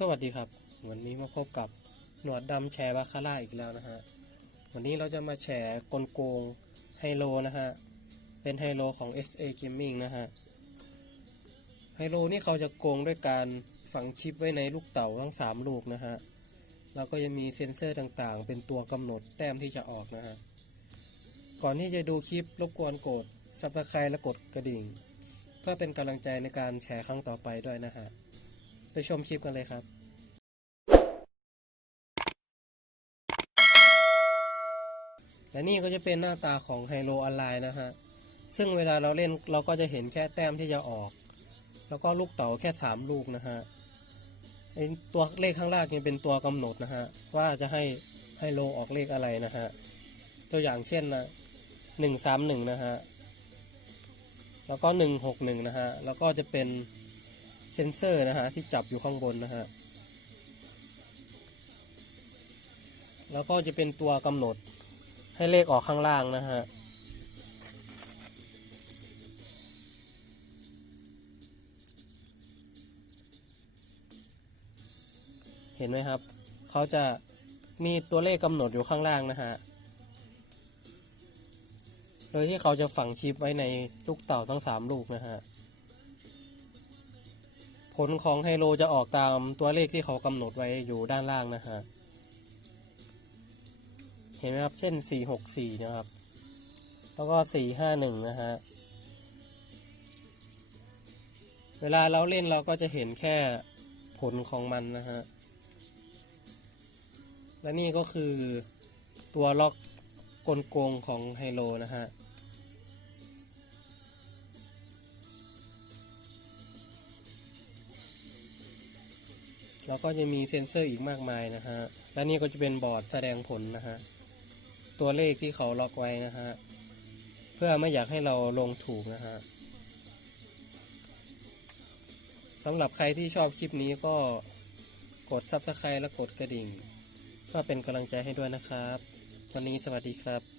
สวัสดีครับ วันนี้มาพบกับหนวดดำแชร์บาคาร่าอีกแล้วนะฮะ วันนี้เราจะมาแชร์กลโกงไฮโลนะฮะ เป็นไฮโลของ SA Gaming นะฮะ ไฮโลนี่เขาจะโกงด้วยการฝังชิปไว้ในลูกเต๋าทั้ง 3 ลูกนะฮะ แล้วก็ยังมีเซ็นเซอร์ต่างๆ เป็นตัวกำหนดแต้มที่จะออกนะฮะ ก่อนที่จะดูคลิปรบกวนกด Subscribe และกดกระดิ่ง เพื่อเป็นกำลังใจในการแชร์ครั้งต่อไปด้วยนะฮะ ไปชมคลิปกันเลยครับและนี่ก็จะเป็นหน้าตาของไฮโลออนไลน์นะฮะ ซึ่งเวลาเราเล่นเราก็จะเห็นแค่แต้มที่จะออก แล้วก็ลูกเต๋าแค่ 3 ลูกนะฮะไอตัวเลขข้างล่างนี่เป็นตัวกำหนดนะฮะ ว่าจะให้ไฮโลออกเลขอะไรนะฮะ ตัวอย่างเช่นนะหนึ่งสามหนึ่งนะฮะ แล้วก็หนึ่งหกหนึ่งนะฮะ แล้วก็จะเป็น เซนเซอร์นะฮะที่จับอยู่ข้างบนนะฮะ แล้วก็จะเป็นตัวกำหนดให้เลขออกข้างล่างนะฮะเห็นไหมครับ เขาจะมีตัวเลขกำหนดอยู่ข้างล่างนะฮะ โดยที่เขาจะฝังชิปไว้ในลูกเต่าทั้งสามลูกนะฮะ ผลของไฮโลจะออกตามตัวเลขที่เขากำหนดไว้อยู่ด้านล่างนะฮะ เห็นไหมครับ เช่น 464 นะครับ แล้วก็ 451 นะฮะ เวลาเราเล่นเราก็จะเห็นแค่ผลของมันนะฮะ และนี่ก็คือตัวล็อกกลโกงของไฮโลนะฮะ แล้วก็จะมีเซ็นเซอร์อีกมากมายนะฮะ และนี่ก็จะเป็นบอร์ดแสดงผลนะฮะ ตัวเลขที่เขาล็อกไว้นะฮะ เพื่อไม่อยากให้เราลงถูกนะฮะสำหรับใครที่ชอบคลิปนี้ก็กด Subscribe และกดกระดิ่ง เพื่อเป็นกำลังใจให้ด้วยนะครับ วันนี้สวัสดีครับ